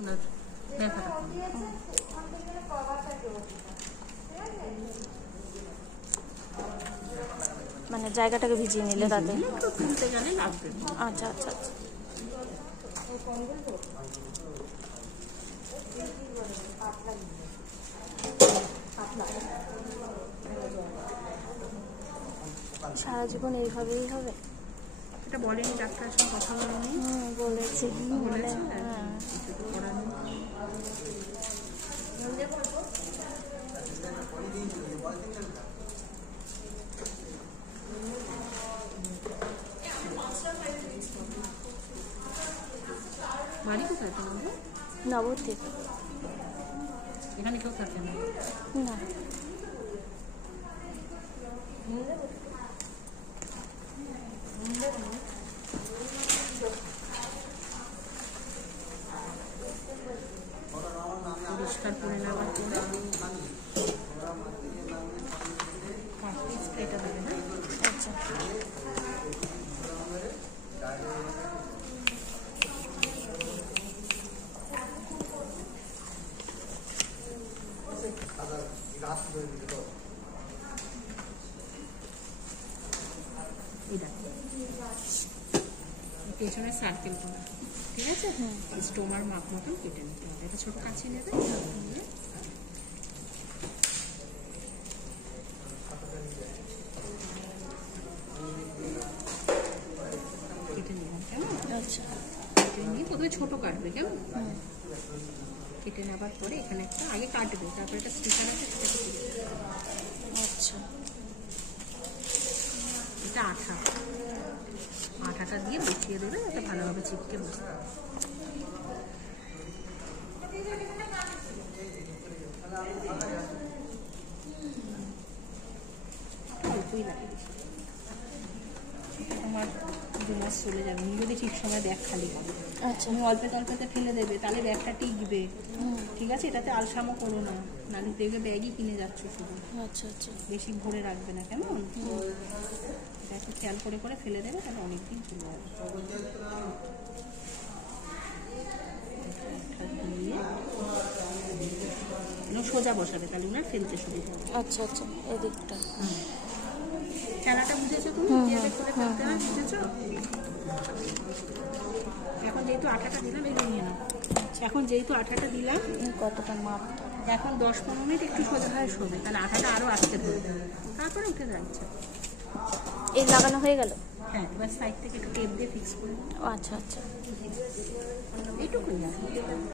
ওনার ব্যথাটা মানে জায়গাটাকে ভিজিয়ে নিলে তাতে তুলতে গেলে লাগবে। আচ্ছা আচ্ছা আচ্ছা। সারা জীবন এইভাবেই হবে? এটা বলেনি ডাক্তারের সঙ্গে কথা বলেনি? বলেছি। বাড়ি কোথায় তোমাদের? নবদ্বীপ। এখানে কেউ থাকে না? না। পরিষ্কার করে নেওয়ার পরে স্প্রেটা দেবে। হ্যাঁ আচ্ছা। পেছনে সার্কেল করা, ঠিক আছে? স্টোমার মাপ মতন কেটে নিতে হবে। এটা ছোট কাছে নেবে, কেটে নেবেন কেমন? আচ্ছা। কেটে নিয়ে প্রথমে ছোট কাটবে কেমন? কেটে নেবার পরে এখানে একটা আগে কাটবে, তারপরে একটা স্টিকার আছে সেটা কেটে দেবে। আচ্ছা। এটা আঠা, আঠাটা দিয়ে বসিয়ে দেবে, এটা ভালোভাবে চিপকে বসতে হবে। অল্পই লাগে, তোমার 2 মাস চলে যাবে যদি ঠিক সময় ব্যাগ খালি হবে। আচ্ছা। তুমি অল্পেতে অল্পেতে ফেলে দেবে, তাহলে ব্যাগটা টিকবে, ঠিক আছে? এটাতে আলসামো করো না, নাহলে দেখবে ব্যাগই কিনে যাচ্ছ শুধু। আচ্ছা আচ্ছা। বেশি ভরে রাখবে না কেমন? এটা একটু খেয়াল করে করে ফেলে দেবে, তাহলে অনেকদিন চলে যাবে। সোজা বসাবে, তাহলে উনার ফেলতে সুবিধা হবে। আচ্ছা আচ্ছা। এদিকটা খেলাটা বুঝেছো তুমি? কিভাবে করে ফেলতে হয় বুঝেছো? এখন যেহেতু আঠাটা দিলাম, এই নিয়ে নাও। এখন যেহেতু আঠাটা দিলাম, কতটা মাপ? এখন 10-15 মিনিট একটু সোজা হয়ে শোবে, তাহলে আঠাটা আরো আসতে ধরবে, তারপরে উঠে যাচ্ছে। এই লাগানো হয়ে গেল? হ্যাঁ, এবার সাইড থেকে একটু টেপ দিয়ে ফিক্স করে। আচ্ছা আচ্ছা। এইটুকুই আছে।